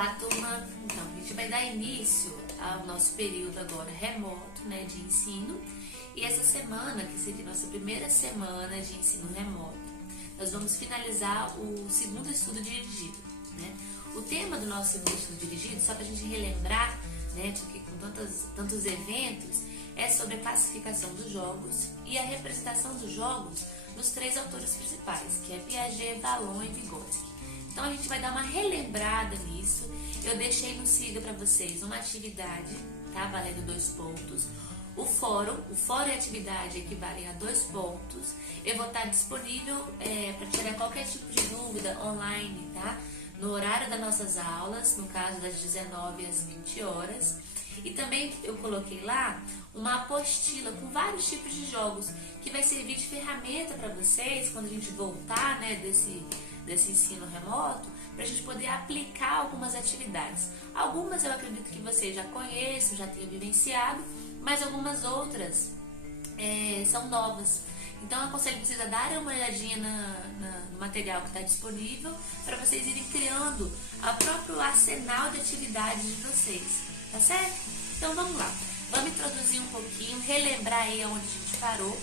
Olá, turma! Então, a gente vai dar início ao nosso período agora remoto, né, de ensino. E essa semana, que seria a nossa primeira semana de ensino remoto, nós vamos finalizar o segundo estudo dirigido, né? O tema do nosso segundo estudo dirigido, só para a gente relembrar, né, porque com tantos eventos, é sobre a classificação dos jogos e a representação dos jogos nos três autores principais, que é Piaget, Vallon e Vygotsky. Então a gente vai dar uma relembrada nisso. Eu deixei no Siga para vocês uma atividade, tá? Valendo 2 pontos. O fórum e a atividade equivalem a 2 pontos. Eu vou estar disponível para tirar qualquer tipo de dúvida online, tá? No horário das nossas aulas, no caso das 19 às 20 horas. E também eu coloquei lá uma apostila com vários tipos de jogos, que vai servir de ferramenta para vocês quando a gente voltar, né, desse ensino remoto, para a gente poder aplicar algumas atividades. Algumas eu acredito que vocês já conheçam, já tenham vivenciado, mas algumas outras são novas. Então eu aconselho vocês a darem uma olhadinha no material que está disponível, para vocês irem criando o próprio arsenal de atividades de vocês, tá certo? Então vamos lá, vamos introduzir um pouquinho, relembrar aí onde a gente parou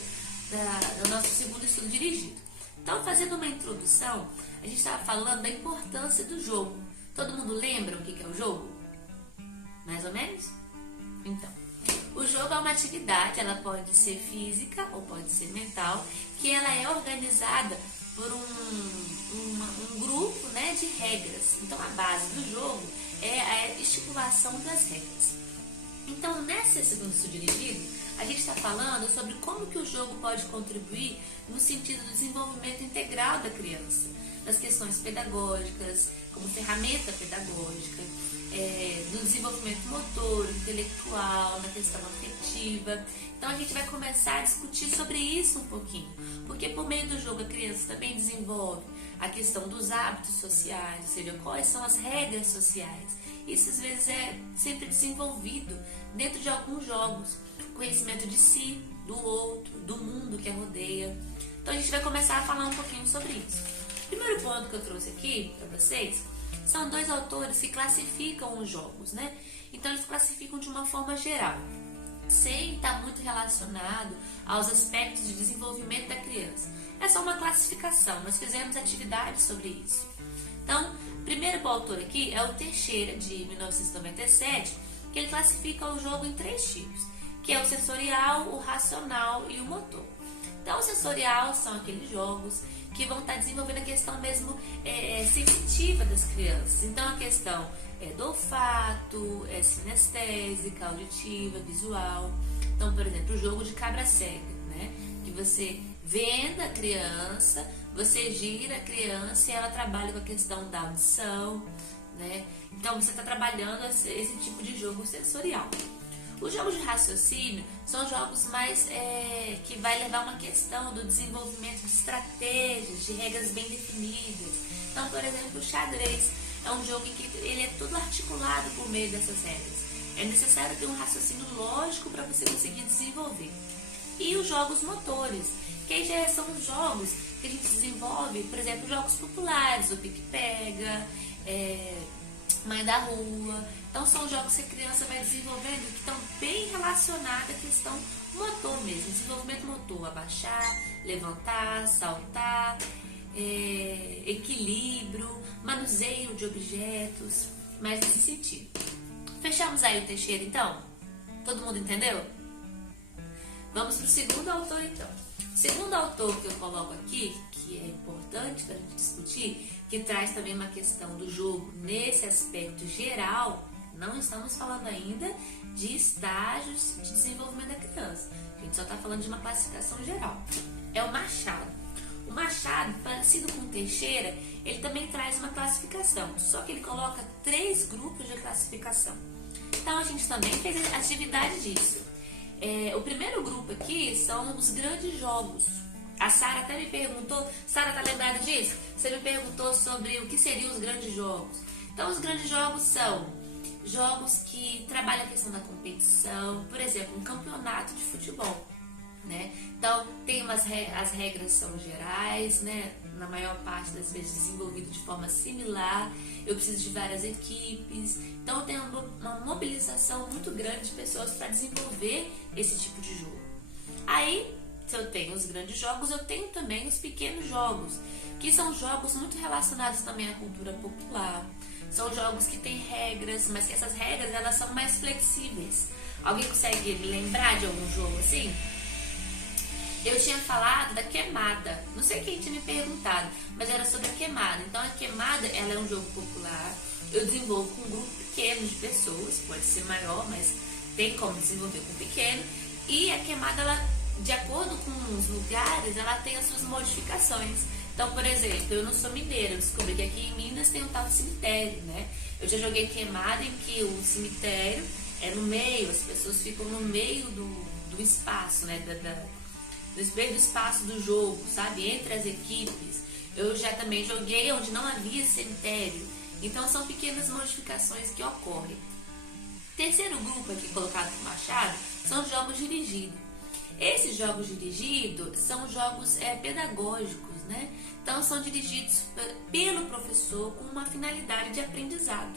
do nosso segundo estudo dirigido. Então, fazendo uma introdução, a gente estava falando da importância do jogo. Todo mundo lembra o que é o jogo? Mais ou menos? Então, o jogo é uma atividade, ela pode ser física ou pode ser mental, que ela é organizada por um grupo, né, de regras. Então, a base do jogo é a estipulação das regras. Então, nesse segundo estudo dirigido, a gente está falando sobre como que o jogo pode contribuir no sentido do desenvolvimento integral da criança, das questões pedagógicas, como ferramenta pedagógica, do desenvolvimento motor, intelectual, na questão afetiva. Então a gente vai começar a discutir sobre isso um pouquinho, porque por meio do jogo a criança também desenvolve a questão dos hábitos sociais, ou seja, quais são as regras sociais. Isso às vezes é sempre desenvolvido dentro de alguns jogos, conhecimento de si, do outro, do mundo que a rodeia. Então a gente vai começar a falar um pouquinho sobre isso. O primeiro ponto que eu trouxe aqui para vocês são 2 autores que classificam os jogos, né? Então eles classificam de uma forma geral, sem estar muito relacionado aos aspectos de desenvolvimento da criança. É só uma classificação, nós fizemos atividades sobre isso. Então, o primeiro autor aqui é o Teixeira, de 1997, que ele classifica o jogo em 3 tipos, que é o sensorial, o racional e o motor. Então, o sensorial são aqueles jogos que vão estar desenvolvendo a questão mesmo sensitiva das crianças. Então, a questão é do olfato, sinestésica, auditiva, visual. Então, por exemplo, o jogo de cabra cega, né? Que você vendo a criança, você gira a criança e ela trabalha com a questão da audição, né? Então, você está trabalhando esse tipo de jogo sensorial. Os jogos de raciocínio são jogos mais que vai levar uma questão do desenvolvimento de estratégias, de regras bem definidas. Então, por exemplo, o xadrez é um jogo em que ele é todo articulado por meio dessas regras. É necessário ter um raciocínio lógico para você conseguir desenvolver. E os jogos motores, que aí já são os jogos que a gente desenvolve, por exemplo, jogos populares, o pique-pega, Mãe da Rua. Então são jogos que a criança vai desenvolvendo que estão bem relacionados à questão motor mesmo, desenvolvimento motor, abaixar, levantar, saltar, equilíbrio, manuseio de objetos, mais nesse sentido. Fechamos aí o Teixeira então? Todo mundo entendeu? Vamos para o segundo autor então. O segundo autor que eu coloco aqui, que é importante para a gente discutir, que traz também uma questão do jogo nesse aspecto geral, não estamos falando ainda de estágios de desenvolvimento da criança. A gente só está falando de uma classificação geral. É o Machado. O Machado, parecido com o Teixeira, ele também traz uma classificação, só que ele coloca 3 grupos de classificação. Então a gente também fez atividade disso. O primeiro grupo aqui são os grandes jogos. A Sara até me perguntou, Sara, tá lembrada disso? Você me perguntou sobre o que seriam os grandes jogos. Então os grandes jogos são jogos que trabalham a questão da competição, por exemplo, um campeonato de futebol, né? Então tem as regras são gerais, né? na maior parte das vezes, desenvolvido de forma similar. Eu preciso de várias equipes. Então, eu tenho uma mobilização muito grande de pessoas para desenvolver esse tipo de jogo. Aí, se eu tenho os grandes jogos, eu tenho também os pequenos jogos, que são jogos muito relacionados também à cultura popular. São jogos que têm regras, mas que essas regras elas são mais flexíveis. Alguém consegue lembrar de algum jogo assim? Eu tinha falado da queimada. Não sei quem tinha me perguntado, mas era sobre a queimada. Então a queimada ela é um jogo popular. Eu desenvolvo com um grupo pequeno de pessoas, pode ser maior, mas tem como desenvolver com pequeno. E a queimada, ela, de acordo com os lugares, ela tem as suas modificações. Então, por exemplo, eu não sou mineira, eu descobri que aqui em Minas tem um tal de cemitério, né? Eu já joguei queimada em que o cemitério é no meio, as pessoas ficam no meio do espaço, né? No meio do espaço do jogo, sabe? Entre as equipes. Eu já também joguei onde não havia cemitério. Então, são pequenas modificações que ocorrem. Terceiro grupo aqui colocado por Machado são jogos dirigidos. Esses jogos dirigidos são jogos pedagógicos, né? Então, são dirigidos pelo professor com uma finalidade de aprendizado,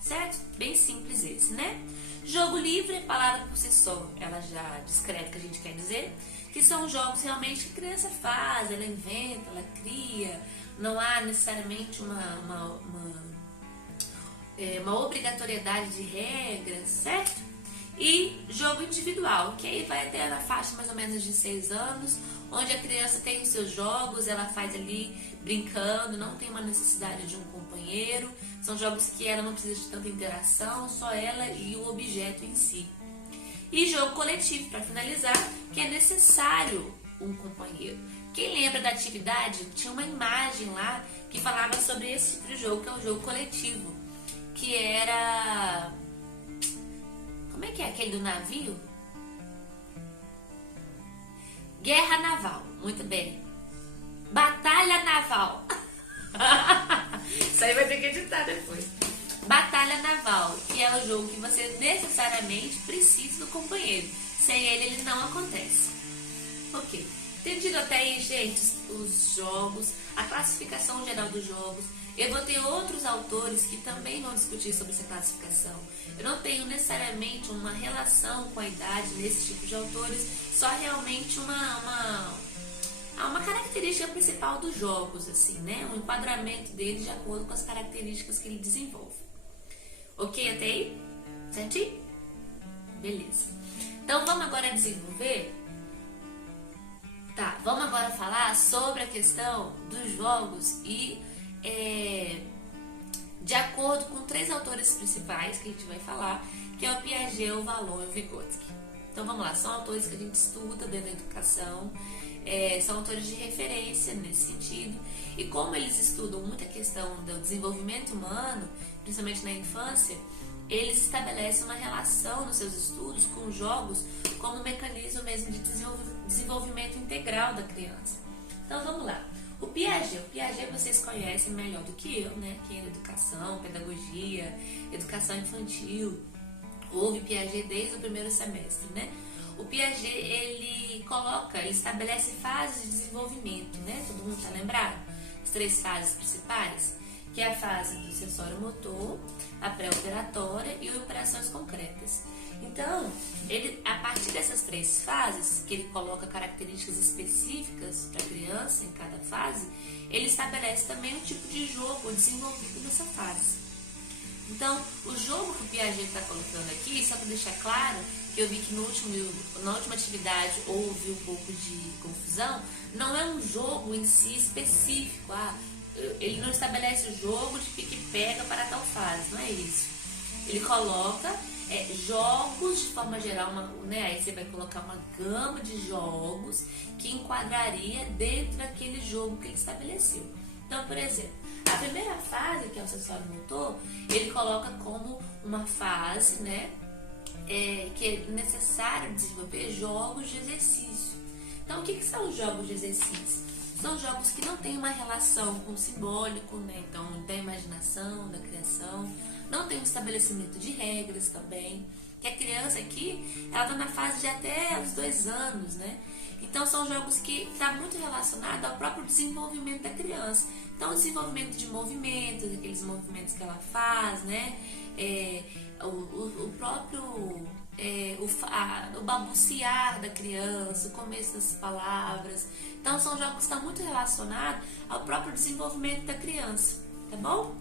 certo? Bem simples esse, né? Jogo livre, a palavra por si só, ela já descreve o que a gente quer dizer, que são jogos realmente que a criança faz, ela inventa, ela cria, não há necessariamente uma obrigatoriedade de regras, certo? E jogo individual, que aí vai até na faixa mais ou menos de 6 anos, onde a criança tem os seus jogos, ela faz ali brincando, não tem uma necessidade de um companheiro. São jogos que ela não precisa de tanta interação, só ela e o objeto em si. E jogo coletivo, para finalizar, que é necessário um companheiro. Quem lembra da atividade, tinha uma imagem lá que falava sobre esse tipo de jogo, que é o jogo coletivo, que era... Como é que é aquele do navio? Guerra naval, muito bem. Batalha naval. Isso aí vai ter que editar depois. Batalha naval, que é o jogo que você necessariamente precisa do companheiro. Sem ele não acontece. Ok. Entendido até aí, gente, os jogos, a classificação geral dos jogos. Eu vou ter outros autores que também vão discutir sobre essa classificação. Eu não tenho necessariamente uma relação com a idade nesse tipo de autores, só realmente uma característica principal dos jogos, assim, né? Um enquadramento dele de acordo com as características que ele desenvolve. Ok até aí? Certinho? Beleza. Então vamos agora desenvolver. Tá, vamos agora falar sobre a questão dos jogos e de acordo com 3 autores principais que a gente vai falar, que é o Piaget, o Vallon e o Vygotsky. Então vamos lá, são autores que a gente estuda dentro da educação, são autores de referência nesse sentido, e como eles estudam muita questão do desenvolvimento humano, principalmente na infância, eles estabelecem uma relação nos seus estudos com os jogos como um mecanismo mesmo de desenvolvimento integral da criança. Então vamos lá. O Piaget vocês conhecem melhor do que eu, né? Que é educação, pedagogia, educação infantil. Houve Piaget desde o primeiro semestre, né? O Piaget, ele estabelece fases de desenvolvimento, né? Todo mundo tá lembrado? As 3 fases principais, que é a fase do sensório motor, a pré-operatória e operações concretas. Então, a partir dessas 3 fases, que ele coloca características específicas para a criança em cada fase, ele estabelece também o tipo de jogo desenvolvido nessa fase. Então, o jogo que o Piaget está colocando aqui, só para deixar claro, que eu vi que na última atividade houve um pouco de confusão, não é um jogo em si específico. Ele não estabelece o jogo de pique-pega para tal fase, não é isso. Ele coloca jogos de forma geral, né? Aí você vai colocar uma gama de jogos que enquadraria dentro daquele jogo que ele estabeleceu. Então, por exemplo, a primeira fase, que é o sensório motor, ele coloca como uma fase, né? Que é necessário desenvolver jogos de exercício. Então, o que são os jogos de exercício? São jogos que não têm uma relação com o simbólico, né? Então, da imaginação, da criação. Não tem um estabelecimento de regras também. Que a criança aqui, ela está na fase de até os 2 anos, né? Então são jogos que estão muito relacionados ao próprio desenvolvimento da criança. Então o desenvolvimento de movimentos, aqueles movimentos que ela faz, né? O próprio o balbuciar da criança, o começo das palavras. Então são jogos que estão muito relacionados ao próprio desenvolvimento da criança, tá bom?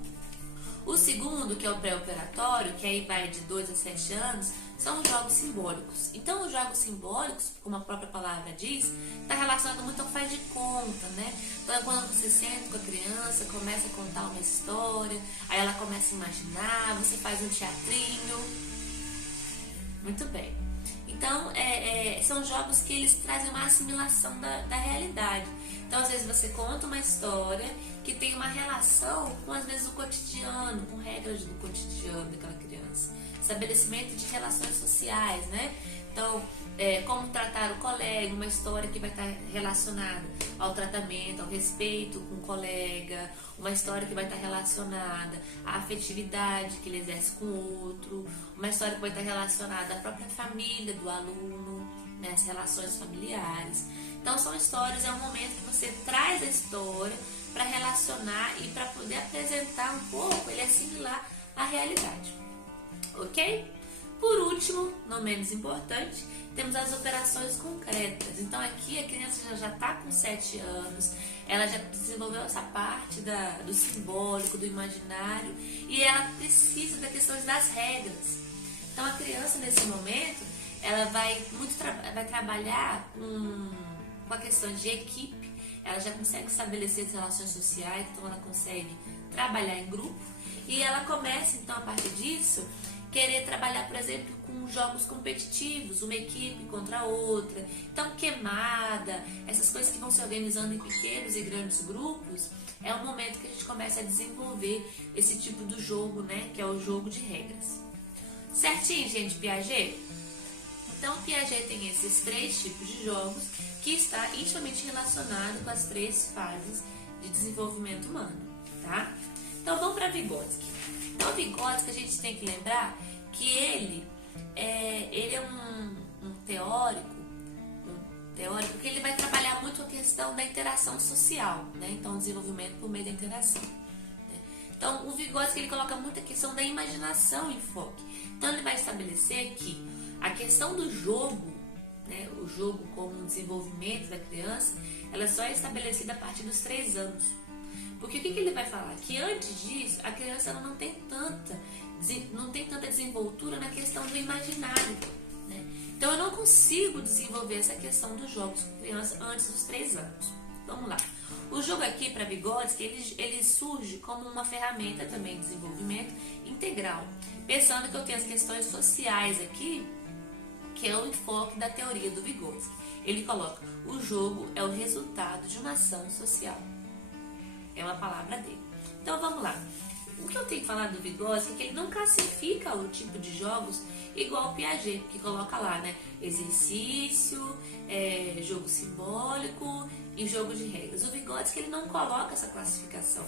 O segundo, que é o pré-operatório, que aí vai de 2 a 7 anos, são os jogos simbólicos. Então, os jogos simbólicos, como a própria palavra diz, está relacionado muito ao faz de conta, né? Então, é quando você senta com a criança, começa a contar uma história, aí ela começa a imaginar, você faz um teatrinho. Muito bem. Então, são jogos que eles trazem uma assimilação da realidade. Então, às vezes você conta uma história que tem uma relação com, às vezes, o cotidiano, com regras do cotidiano daquela criança. Estabelecimento de relações sociais, né? Então, como tratar o colega, uma história que vai estar relacionada ao tratamento, ao respeito com o colega, uma história que vai estar relacionada à afetividade que ele exerce com o outro, uma história que vai estar relacionada à própria família do aluno, né, as relações familiares. Então, são histórias, é um momento que você traz a história para relacionar e para poder apresentar um pouco, ele assimilar a realidade. Ok? Por último, não menos importante, temos as operações concretas. Então aqui a criança já está com 7 anos, ela já desenvolveu essa parte do simbólico, do imaginário, e ela precisa da questão das regras. Então a criança nesse momento, ela vai trabalhar com a questão de equipe, ela já consegue estabelecer as relações sociais, então ela consegue trabalhar em grupo, e ela começa então a partir disso querer trabalhar, por exemplo, com jogos competitivos, uma equipe contra a outra. Então, queimada, essas coisas que vão se organizando em pequenos e grandes grupos, é o momento que a gente começa a desenvolver esse tipo de jogo, né? Que é o jogo de regras. Certinho, gente, Piaget? Então, Piaget tem esses 3 tipos de jogos que está intimamente relacionado com as 3 fases de desenvolvimento humano, tá? Então, vamos para Vygotsky. Então, o Vygotsky, a gente tem que lembrar que ele é um teórico que ele vai trabalhar muito a questão da interação social, né? Então, desenvolvimento por meio da interação. Né? Então, o Vygotsky, ele coloca muito a questão da imaginação em foco. Então, ele vai estabelecer que a questão do jogo, né? O jogo como um desenvolvimento da criança, ela só é estabelecida a partir dos 3 anos. Porque o que ele vai falar? Que antes disso, a criança ela não tem tanta desenvoltura na questão do imaginário. Né? Então, eu não consigo desenvolver essa questão dos jogos com criança antes dos 3 anos. Vamos lá. O jogo aqui, para Vygotsky, ele surge como uma ferramenta também de desenvolvimento integral. Pensando que eu tenho as questões sociais aqui, que é o enfoque da teoria do Vygotsky. Ele coloca, o jogo é o resultado de uma ação social. É uma palavra dele. Então vamos lá. O que eu tenho que falar do Vygotsky é que ele não classifica o tipo de jogos igual o Piaget, que coloca lá, né? Exercício, jogo simbólico e jogo de regras. O Vygotsky ele não coloca essa classificação.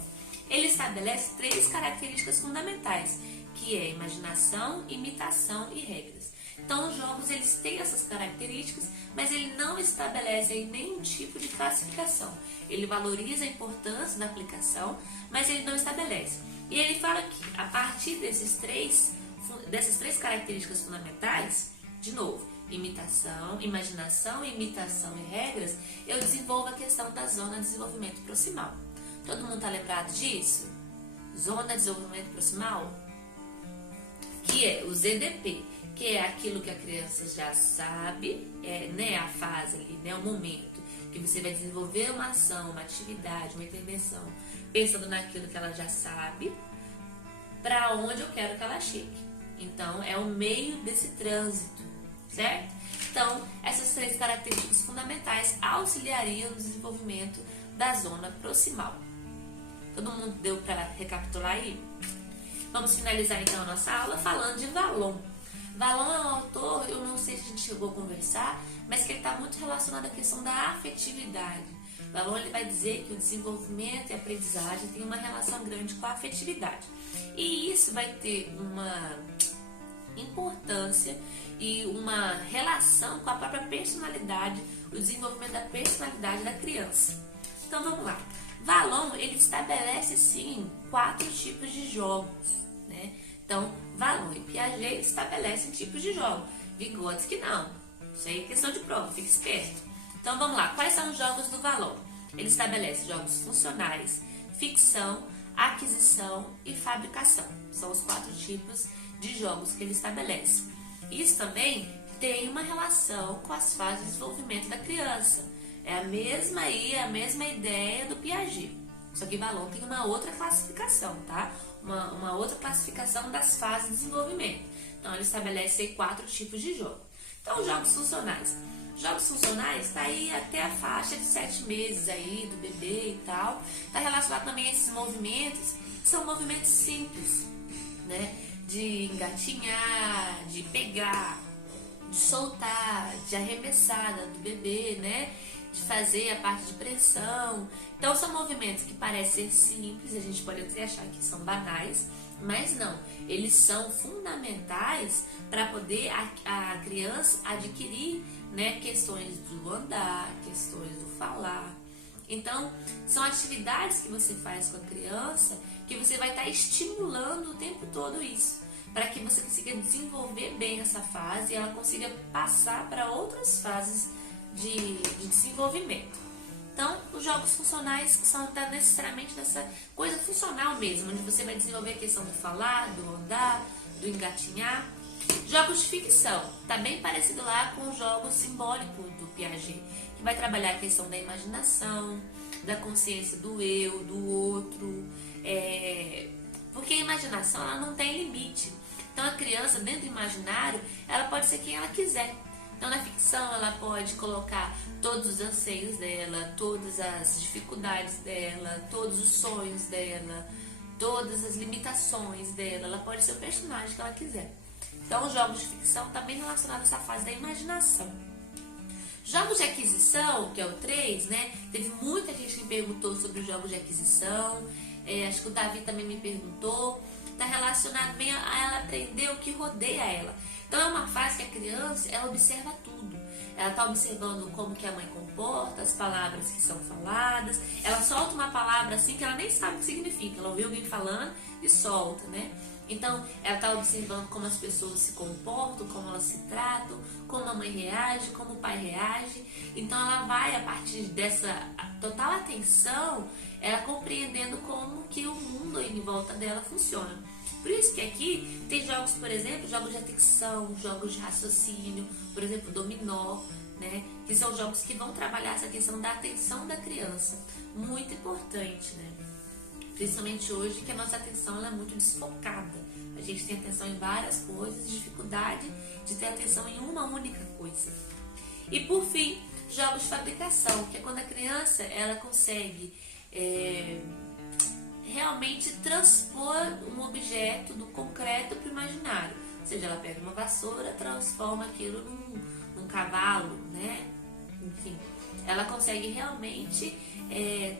Ele estabelece 3 características fundamentais, que é imaginação, imitação e regras. Então, os jogos eles têm essas características, mas ele não estabelece aí nenhum tipo de classificação. Ele valoriza a importância da aplicação, mas ele não estabelece. E ele fala que, a partir dessas três características fundamentais, de novo, imitação, imaginação, imitação e regras, eu desenvolvo a questão da zona de desenvolvimento proximal. Todo mundo está lembrado disso? Zona de desenvolvimento proximal? Que é o ZDP, que é aquilo que a criança já sabe, né, a fase ali, né, o momento que você vai desenvolver uma ação, uma atividade, uma intervenção, pensando naquilo que ela já sabe, para onde eu quero que ela chegue. Então, é o meio desse trânsito, certo? Então, essas 3 características fundamentais auxiliariam no desenvolvimento da zona proximal. Todo mundo deu para recapitular aí? Vamos finalizar então a nossa aula falando de Vallon. Vallon é um autor, eu não sei se a gente chegou a conversar, mas que ele está muito relacionado à questão da afetividade. Vallon ele vai dizer que o desenvolvimento e a aprendizagem tem uma relação grande com a afetividade. E isso vai ter uma importância e uma relação com a própria personalidade o desenvolvimento da personalidade da criança. Então vamos lá. Vallon, ele estabelece sim 4 tipos de jogos, né? Então, Vallon e Piaget estabelecem tipos de jogos. Vygotsky não. Isso aí é questão de prova, fique esperto. Então vamos lá. Quais são os jogos do Vallon? Ele estabelece jogos funcionais, ficção, aquisição e fabricação. São os 4 tipos de jogos que ele estabelece. Isso também tem uma relação com as fases de desenvolvimento da criança. É a mesma ideia do Piaget. Só que Vallon tem uma outra classificação, tá? Uma outra classificação das fases de desenvolvimento. Então ele estabelece aí 4 tipos de jogo. Então, os jogos funcionais. Jogos funcionais está aí até a faixa de 7 meses aí do bebê e tal. Está relacionado também a esses movimentos, que são movimentos simples, né? De engatinhar, de pegar, de soltar, de arremessada do bebê, né? De fazer a parte de pressão. Então, são movimentos que parecem ser simples, a gente pode até achar que são banais, mas não, eles são fundamentais para poder a criança adquirir, né, questões do andar, questões do falar. Então, são atividades que você faz com a criança que você vai estar estimulando o tempo todo isso, para que você consiga desenvolver bem essa fase e ela consiga passar para outras fases de desenvolvimento. Então, os jogos funcionais são necessariamente dessa coisa funcional mesmo, onde você vai desenvolver a questão do falar, do andar, do engatinhar. Jogos de ficção, tá bem parecido lá com o jogo simbólico do Piaget, que vai trabalhar a questão da imaginação, da consciência do eu, do outro, porque a imaginação ela não tem limite. Então, a criança, dentro do imaginário, ela pode ser quem ela quiser. Então, na ficção, ela pode colocar todos os anseios dela, todas as dificuldades dela, todos os sonhos dela, todas as limitações dela. Ela pode ser o personagem que ela quiser. Então, os jogos de ficção estão bem relacionados a essa fase da imaginação. Jogos de aquisição, que é o 3, né? Teve muita gente que me perguntou sobre os jogos de aquisição. Acho que o Davi também me perguntou. Está relacionado bem a ela aprender o que rodeia ela. Então é uma fase que a criança, ela observa tudo. Ela está observando como que a mãe comporta, as palavras que são faladas. Ela solta uma palavra assim que ela nem sabe o que significa. Ela ouviu alguém falando e solta, né? Então, ela está observando como as pessoas se comportam, como elas se tratam, como a mãe reage, como o pai reage. Então, ela vai, a partir dessa total atenção, ela compreendendo como que o mundo em volta dela funciona. Por isso que aqui tem jogos, por exemplo, jogos de atenção, jogos de raciocínio, por exemplo, dominó, né? Que são jogos que vão trabalhar essa questão da atenção da criança. Muito importante, né? Principalmente hoje, que a nossa atenção ela é muito desfocada. A gente tem atenção em várias coisas, dificuldade de ter atenção em uma única coisa. E por fim, jogos de fabricação, que é quando a criança ela consegue realmente transpor um objeto do concreto para o imaginário. Ou seja, ela pega uma vassoura, transforma aquilo num cavalo, né? Enfim, ela consegue realmente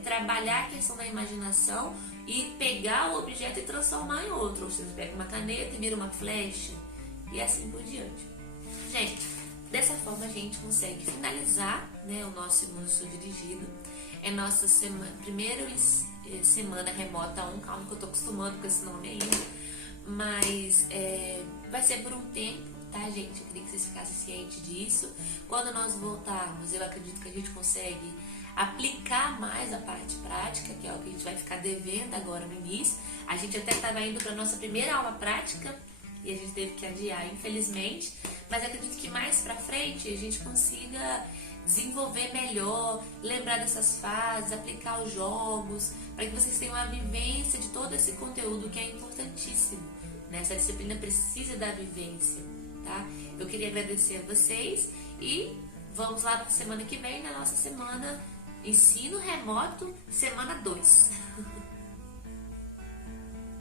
trabalhar a questão da imaginação e pegar o objeto e transformar em outro. Ou seja, pega uma caneta e vira uma flecha e assim por diante. Gente, dessa forma a gente consegue finalizar, né, o nosso segundo estudo dirigido. É nossa primeira semana remota 1, calma que eu tô acostumando com esse nome ainda, mas vai ser por um tempo, tá, gente? Eu queria que vocês ficassem cientes disso. Quando nós voltarmos, eu acredito que a gente consegue aplicar mais a parte prática, que é o que a gente vai ficar devendo agora no início. A gente até estava indo para nossa primeira aula prática e a gente teve que adiar, infelizmente, mas acredito que mais para frente a gente consiga desenvolver melhor, lembrar dessas fases, aplicar os jogos, para que vocês tenham a vivência de todo esse conteúdo que é importantíssimo, né? Essa disciplina precisa da vivência, tá? Eu queria agradecer a vocês e vamos lá para a semana que vem, na nossa semana Ensino Remoto, semana 2.